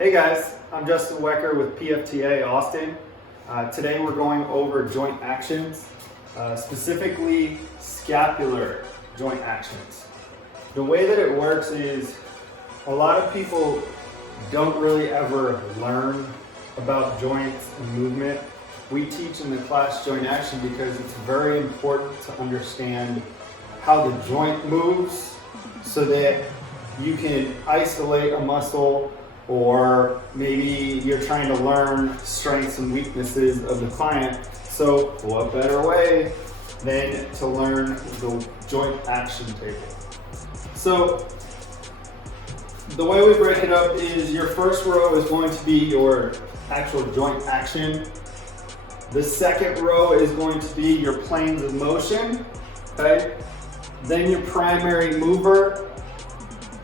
Hey guys, I'm Justin Wecker with PFTA Austin. Today we're going over joint actions, specifically scapular joint actions. The way that it works is a lot of people don't really ever learn about joints and movement. We teach in the class joint action because it's very important to understand how the joint moves so that you can isolate a muscle, or maybe you're trying to learn strengths and weaknesses of the client. So what better way than to learn the joint action table? So the way we break it up is your first row is going to be your actual joint action. The second row is going to be your planes of motion, okay? Then your primary mover,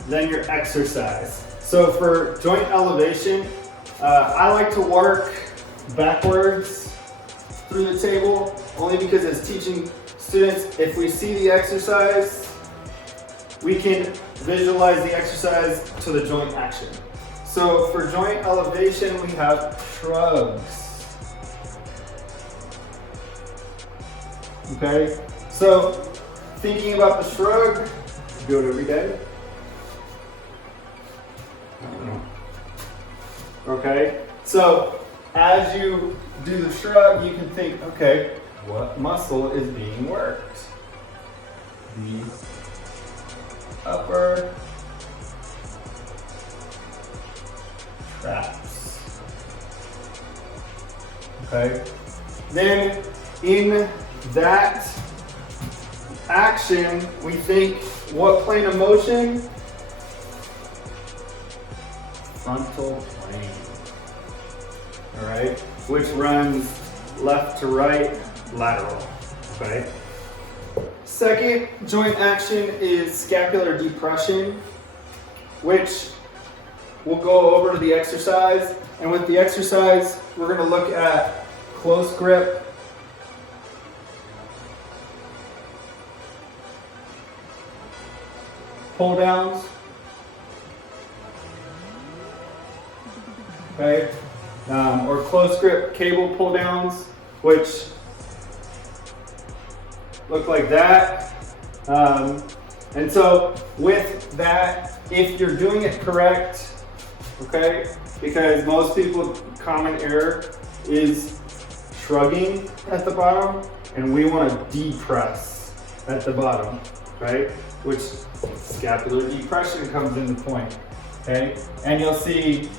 then your exercise. So for joint elevation, I like to work backwards through the table, only because as teaching students, if we see the exercise, we can visualize the exercise to the joint action. So for joint elevation, we have shrugs. Okay, so thinking about the shrug, do it every day. Okay, so as you do the shrug, you can think, okay, what muscle is being worked? The upper traps. Okay, then in that action, we think, what plane of motion? Frontal plane. All right, which runs left to right, lateral. Okay. Second joint action is scapular depression, which we'll go over to the exercise. And with the exercise, we're going to look at close grip, pull downs, okay, or close grip cable pull downs, which look like that. And so with that, if you're doing it correct, okay, because most people, common error is shrugging at the bottom, and we want to depress at the bottom, right? Which scapular depression comes into point, okay? And you'll see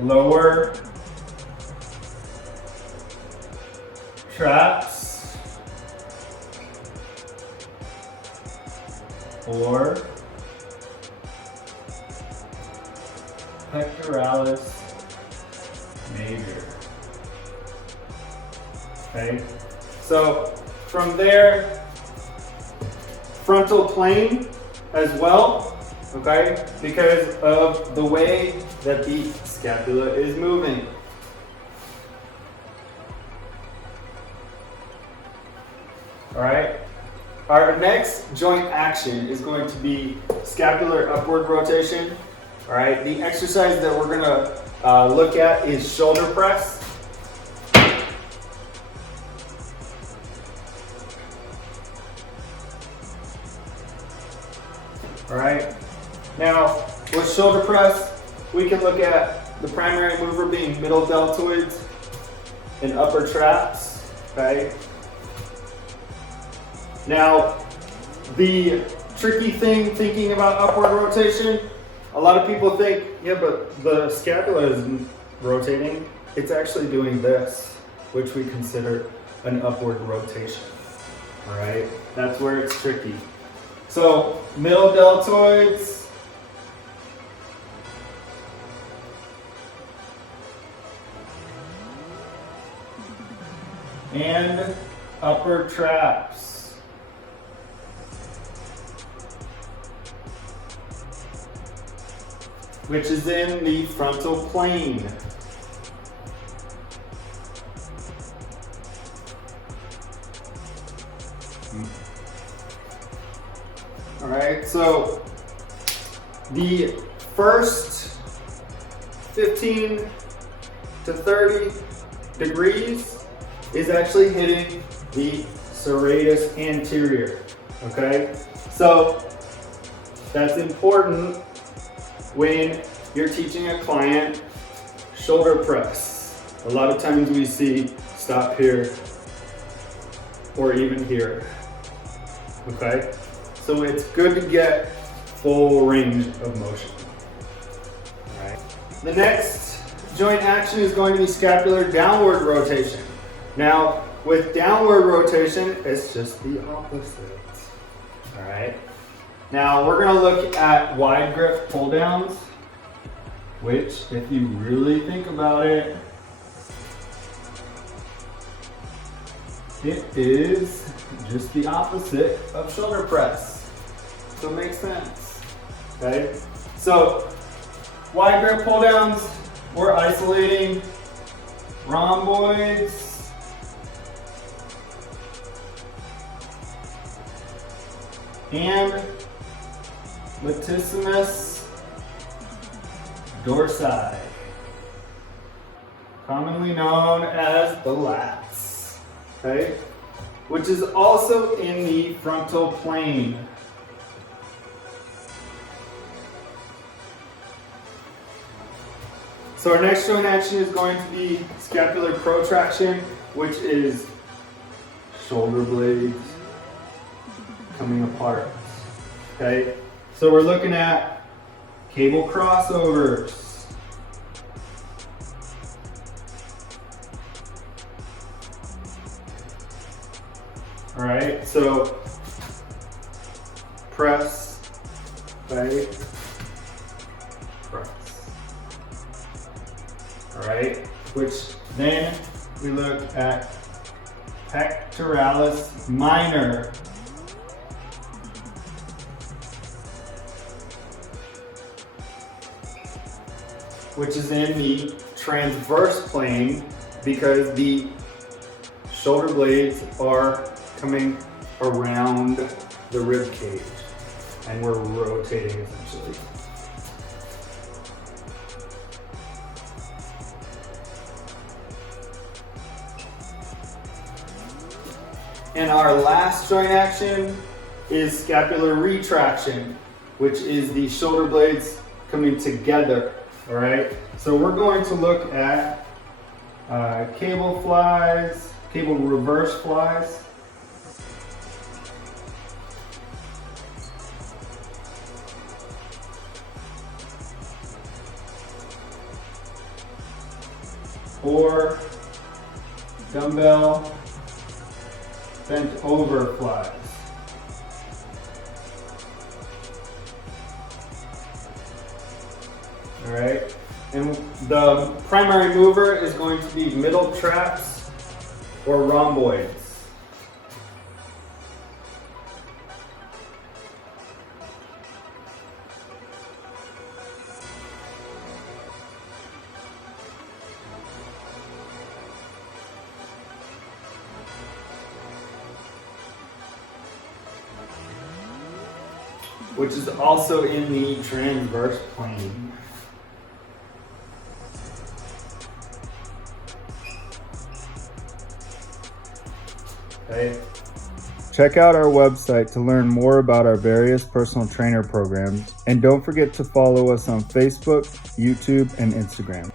lower traps or pectoralis major. Okay, so from there, frontal plane as well, okay, because of the way that the scapula is moving. All right, our next joint action is going to be scapular upward rotation. All right, the exercise that we're gonna look at is shoulder press. All right, now with shoulder press, we can look at the primary mover being middle deltoids and upper traps, okay? Now, the tricky thing thinking about upward rotation, a lot of people think, yeah, but the scapula isn't rotating. It's actually doing this, which we consider an upward rotation, all right? That's where it's tricky. So, middle deltoids, and upper traps. Which is in the frontal plane. All right, so the first 15 to 30 degrees is actually hitting the serratus anterior, okay? So that's important when you're teaching a client shoulder press. A lot of times we see stop here or even here, okay? So it's good to get full range of motion, all right? The next joint action is going to be scapular downward rotation. Now, with downward rotation, it's just the opposite, all right? Now, we're gonna look at wide grip pull downs, which, if you really think about it, it is just the opposite of shoulder press. So it makes sense, okay? So, wide grip pull downs, we're isolating rhomboids, and latissimus dorsi, commonly known as the lats, okay? Which is also in the frontal plane. So our next joint action is going to be scapular protraction, which is shoulder blades coming apart, okay? So we're looking at cable crossovers, all right? So press, okay? Press, all right? Which then we look at pectoralis minor, which is in the transverse plane because the shoulder blades are coming around the rib cage and we're rotating essentially. And our last joint action is scapular retraction, which is the shoulder blades coming together. All right, so we're going to look at cable flies, cable reverse flies. Or dumbbell bent over flies. All right, and the primary mover is going to be middle traps or rhomboids. Which is also in the transverse plane. Okay. Check out our website to learn more about our various personal trainer programs, and don't forget to follow us on Facebook, YouTube, and Instagram.